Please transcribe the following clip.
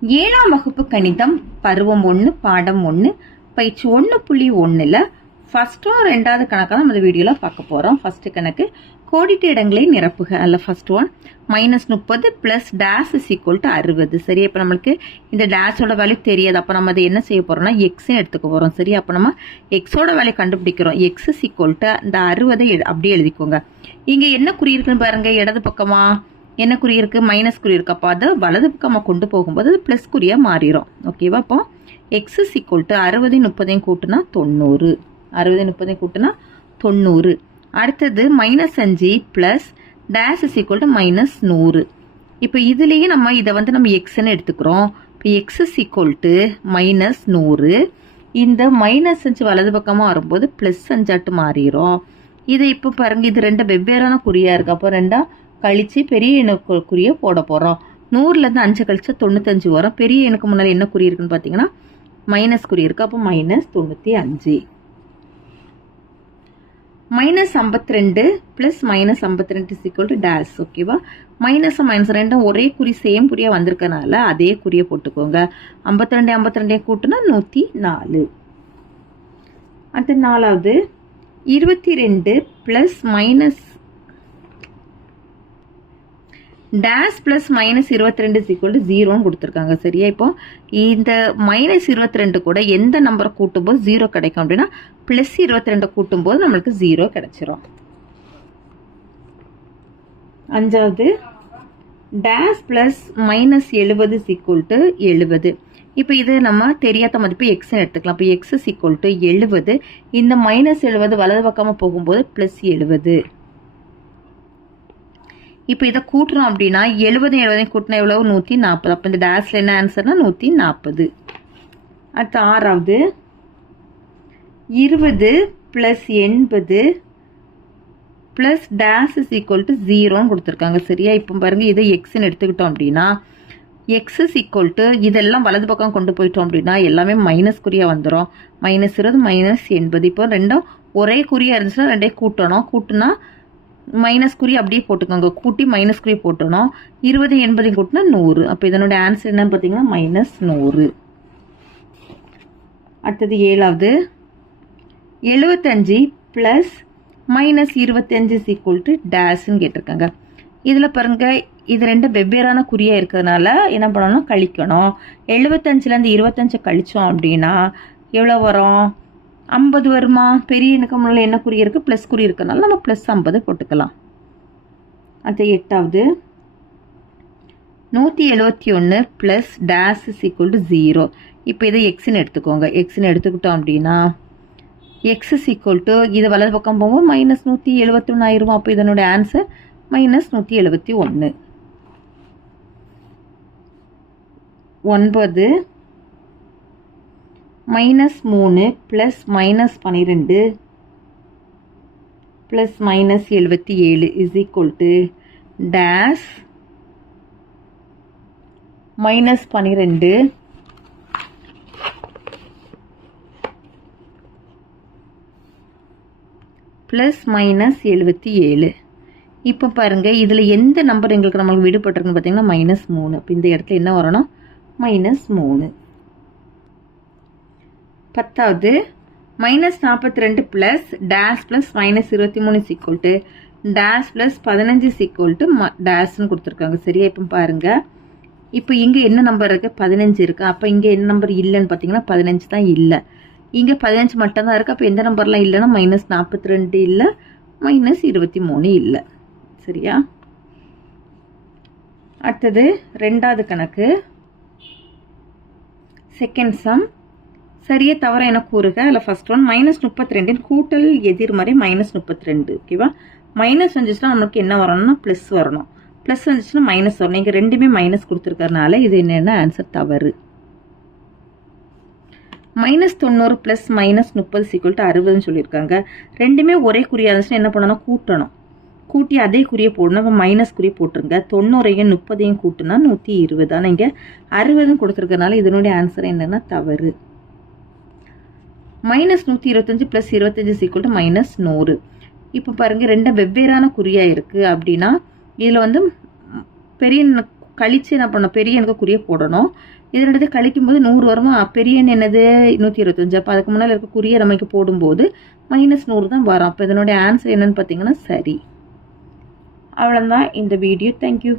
ஏழாம் வகுப்பு கணிதம் பருவம் ஒன்று பாடம் ஒன்று பயிற்சி ஒன்று புள்ளி ஒன்றில் ஃபஸ்ட்டும் ரெண்டாவது கணக்காக நம்ம இந்த வீடியோவில் பார்க்க போகிறோம் ஃபஸ்ட்டு கணக்கு கோடிட்டு இடங்களை நிரப்புக. அல்ல ஃபஸ்ட் ஒன் மைனஸ் முப்பது plus dash is equal to அறுபது. சரி இப்போ நம்மளுக்கு இந்த டேஸோட வேல்யூ தெரியாது. அப்போ நம்ம அதை என்ன செய்ய போகிறோம்னா எக்ஸும் எடுத்துக்க போகிறோம் சரி அப்போ நம்ம எக்ஸோட வேல்யூ கண்டுபிடிக்கிறோம். எக்ஸ் இஸ் ஈக்குவல் டு இந்த அறுபதை எடு- அப்படியே எழுதிக்கோங்க. இங்கே என்ன குறியிருக்குன்னு பாருங்கள் இடது பக்கமாக என்ன குறி இருக்குது மைனஸ் குறி இருக்கு. அப்போ அதை வலது பக்கமாக கொண்டு போகும்போது அது ப்ளஸ் குறியாக மாறிடும் ஓகேவா அப்போ எக்ஸ் இஸ் ஈக்குவல் டு அறுபதையும் முப்பதையும் கூட்டினா தொண்ணூறு. அறுபதையும் முப்பதையும் கூட்டினா தொண்ணூறு. அடுத்தது மைனஸ் அஞ்சு plus dash is equal to minus நூறு. இப்போ இதுலேயே நம்ம இதை வந்து நம்ம எக்ஸ்ன்னு எடுத்துக்கிறோம். இப்போ X is equal to minus நூறு. இந்த மைனஸ் அஞ்சு வலது பக்கமாக வரும்போது ப்ளஸ் அஞ்சாட்டு மாறிடும் இது இப்போ பாருங்க இது ரெண்டு வெவ்வேறான குறியாக இருக்குது அப்போ ரெண்டாக கழித்து பெரிய எண்ணுக்கு போட போகிறோம் நூறுலேருந்து அஞ்சு கழிச்சா தொண்ணூத்தஞ்சு வரும். பெரிய எண்ணுக்கு முன்னாடி என்ன குறி இருக்குன்னு பார்த்தீங்கன்னா மைனஸ் குறி இருக்கு. அப்போ மைனஸ் தொண்ணூற்றி அஞ்சு. மைனஸ் ஐம்பத்தி ரெண்டு ப்ளஸ் மைனஸ் ஐம்பத்தி ரெண்டு சிக்வல் டு டேஸ் ஓகேவா மைனஸ் மைனஸ் ரெண்டும் ஒரே குறி சேம் குறியாக வந்திருக்கனால அதே குறியை போட்டுக்கோங்க. ஐம்பத்தி ரெண்டு ஐம்பத்தி ரெண்டையும் கூட்டினா நூற்றி நாலு அடுத்து நாலாவது. இருபத்தி ரெண்டு plus minus dash plus minus இருபத்தி ரெண்டு ஈக்குவல் டு ஜீரோன்னு கொடுத்துருக்காங்க. சரியா? இப்போ இந்த மைனஸ் இருபத்தி ரெண்டு கூட எந்த நம்பரை கூட்டும்போது ஜீரோ கிடைக்கும் அப்படின்னா ப்ளஸ் இருபத்தி ரெண்டை கூட்டும்போது நம்மளுக்கு ஜீரோ கிடைச்சிரும். அஞ்சாவது டேஷ் ப்ளஸ் மைனஸ் எழுபது ஈக்குவல் டு எழுபது. இப்போ இது நம்ம தெரியாத மதிப்பு எக்ஸ்னு எடுத்துக்கலாம். இப்போ எக்ஸ் ஈக்குவல் டு எழுபது. இந்த மைனஸ் எழுபது வலது பக்கமாக போகும்போது ப்ளஸ் எழுபது. இப்போ இதை கூட்டுறோம் அப்படின்னா எழுபது எழுபதையும் கூட்டினா எவ்வளோ நூற்றி நாற்பது அப்போ இந்த டேஷில் என்ன ஆன்சர்னால் நூற்றி நாற்பது அடுத்து ஆறாவது. இருபது ப்ளஸ் எண்பது plus dash is equal to ஜீரோன்னு கொடுத்துருக்காங்க. சரியா? இப்போ பாருங்கள் இதை எக்ஸ்ன்னு எடுத்துக்கிட்டோம் அப்படின்னா எக்ஸ் இஸ் ஈக்குவல் டு இதெல்லாம் வலது பக்கம் கொண்டு போயிட்டோம் அப்படின்னா எல்லாமே மைனஸ் குறியாக வந்துடும் மைனஸ் இருபது மைனஸ் எண்பது. இப்போ ரெண்டும் ஒரே குறியாக இருந்துச்சுன்னா ரெண்டே கூட்டணும். கூட்டுனா மைனஸ் குறி அப்படியே போட்டுக்கோங்க. கூட்டி மைனஸ் குறி போட்டணும் இருபது எண்பதையும் கூட்டினா நூறு. அப்போ இதனோட ஆன்சர் என்னன்னு பார்த்தீங்கன்னா மைனஸ் நூறு. அடுத்தது ஏழாவது. எழுபத்தஞ்சு ப்ளஸ் மைனஸ் இருபத்தஞ்சு சீக்குவல் டு டேஷ்ன்னு கேட்டிருக்காங்க. இதில் பாருங்கள் இது ரெண்டு வெவ்வேறான குறியாக இருக்கிறதுனால என்ன பண்ணணும்? கழிக்கணும். எழுபத்தஞ்சிலேருந்து இருபத்தஞ்சு கழித்தோம் அப்படின்னா எவ்வளோ வரும்? ஐம்பது வருமா? பெரிய இணக்கமுள்ள என்ன குறி இருக்குது ப்ளஸ் குறி இருக்கனால நம்ம ப்ளஸ் ஐம்பது போட்டுக்கலாம். அடுத்த எட்டாவது. நூற்றி எழுபத்தி ஒன்று plus dash is equal to zero இப்போ இதை எக்ஸ்ன்னு எடுத்துக்கோங்க. எக்ஸ்ன்னு எடுத்துக்கிட்டோம் அப்படின்னா எக்ஸ் இஸ் ஈக்குவல் டு இது வலது பக்கம் போகும் மைனஸ் நூற்றி எழுபத்தொன்று ஆயிரும்? அப்போ இதனோட ஆன்சர் மைனஸ் நூற்றி எழுபத்தி ஒன்று ஒன்பது மைனஸ் மூணு ப்ளஸ் மைனஸ் பன்னிரெண்டு ப்ளஸ் மைனஸ் எழுபத்தி ஏழு is equal to dash minus பன்னிரெண்டு ப்ளஸ் மைனஸ் எழுபத்தி ஏழு. இப்போ பாருங்கள் இதில் எந்த நம்பர் எங்களுக்கு நம்மளுக்கு விடுபட்டிருக்குன்னு பார்த்தீங்கன்னா மைனஸ் மூணு. இப்போ இந்த இடத்துல என்ன வரணும்? மைனஸ் மூணு. பத்தாவது மைனஸ் நாற்பத்தி ரெண்டு ப்ளஸ் டேஷ் ப்ளஸ் மைனஸ் இருபத்தி மூணு is equal to dash plus பதினஞ்சு சீக்குவல் டு டேஷ்னு கொடுத்துருக்காங்க. சரியா இப்போ பாருங்கள் இப்போ இங்கே என்ன நம்பர் இருக்குது பதினஞ்சு இருக்குது அப்போ இங்கே என்ன நம்பர் இல்லைன்னு பார்த்தீங்கன்னா பதினஞ்சு தான் இல்லை. இங்கே பதினஞ்சு மட்டும் தான் இருக்குது அப்போ எந்த நம்பர்லாம் இல்லைன்னா மைனஸ் நாற்பத்தி ரெண்டு இல்லை மைனஸ் இருபத்தி மூணு இல்லை. சரியா? அடுத்தது ரெண்டாவது கணக்கு. செகண்ட் சம் சரியா தவிர என கூறுக? அதில் ஃபர்ஸ்ட் ஒன் மைனஸ் முப்பத்தி ரெண்டின் கூட்டல் எதிர்மறை மைனஸ் முப்பத்தி ரெண்டு ஓகேவா மைனஸ் வந்துச்சுன்னா நமக்கு என்ன வரணும்னா ப்ளஸ் வரணும். ப்ளஸ் வந்துச்சுன்னா மைனஸ் வரணும். இங்கே ரெண்டுமே மைனஸ் கொடுத்துருக்கறனால இது என்னென்ன ஆன்சர் தவறு. மைனஸ் தொண்ணூறு ப்ளஸ் மைனஸ் முப்பது சீக்குவல் டு அறுபதுன்னு சொல்லியிருக்காங்க. ரெண்டுமே ஒரே குறியாக இருந்துச்சுன்னா என்ன பண்ணணும்? கூட்டணும். கூட்டி அதே குறியை போடணும். இப்போ மைனஸ் குறி போட்டுருங்க. தொண்ணூறையும் முப்பதையும் கூட்டினா நூற்றி இருபது. ஆனால் இங்கே அறுபதும் கொடுத்துருக்கனால இதனுடைய ஆன்சர் என்னென்னா தவறு. மைனஸ் நூற்றி இருபத்தஞ்சி ப்ளஸ் இருபத்தஞ்சி சீக்குவல் டு மைனஸ் நூறு. இப்போ பாருங்கள் ரெண்டும் வெவ்வேறான குறியாக இருக்குது அப்படின்னா இதில் வந்து பெரிய கழித்து என்ன பண்ணணும்? பெரிய எனக்கு குறியை போடணும். இது கழிக்கும் போது நூறு வருமா? பெரிய என்னது? நூற்றி இருபத்தஞ்சு. அப்போ அதுக்கு முன்னால் இருக்க குறியை நமக்கு போடும்போது மைனஸ் நூறு தான் வரும். அப்போ இதனுடைய ஆன்சர் என்னன்னு பார்த்தீங்கன்னா சரி. அவ்வளோதான் இந்த வீடியோ தேங்க்யூ